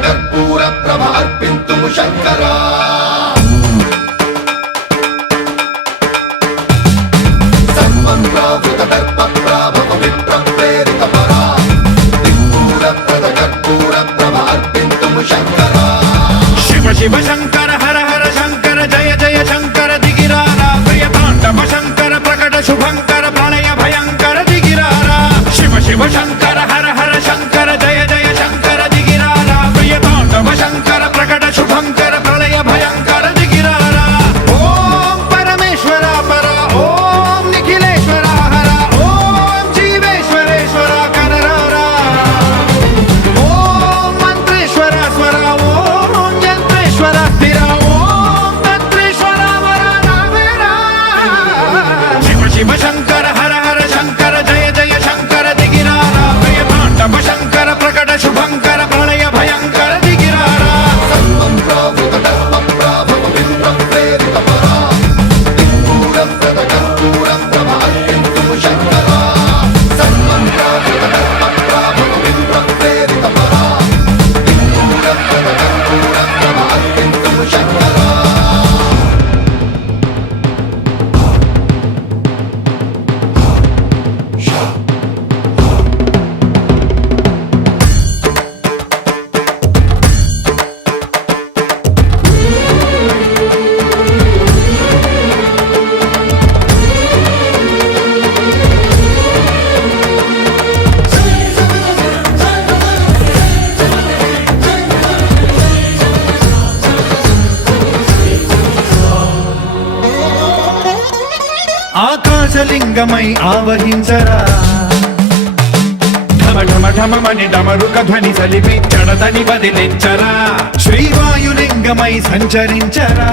कर्पूर प्रभ अर्पिन्तुं शङ्करा शिव शंकर हर हर शंकर जय जय शंकर दिगिरारा प्रियतांडव शंकर प्रकट शुभंकर प्रणय भयंकर दिगिरारा शिव शिव शंकर हर हर शंकर जय जय शंकर दिगिरारा प्रियतांडव शंकर प्रकट शुभंकर प्रणय भयंकर दिगिरारा ओम परमेश्वर पर ओम निखिलेश्वर हर ओम जीवेश्वरेश्वर कररारा ओम मंत्रेश्वर स्वर ओम यंत्रेश्वर स्थिर ओम तंत्रेश्वर वरदावेरा शिव शिव शंकर हर हर शंकर जय जय शंकर दिगिरारा प्रियतांडव शंकर प्रकट शुभंकर प्रणय भयंकर दिगिरारा ఆకాశలింగమై ఆవహించరా ఢమ ఢమ ఢమమని డమరుక ధ్వని సలిపి జడదని వదిలించరా శ్రీవాయులింగమై సంచరించరా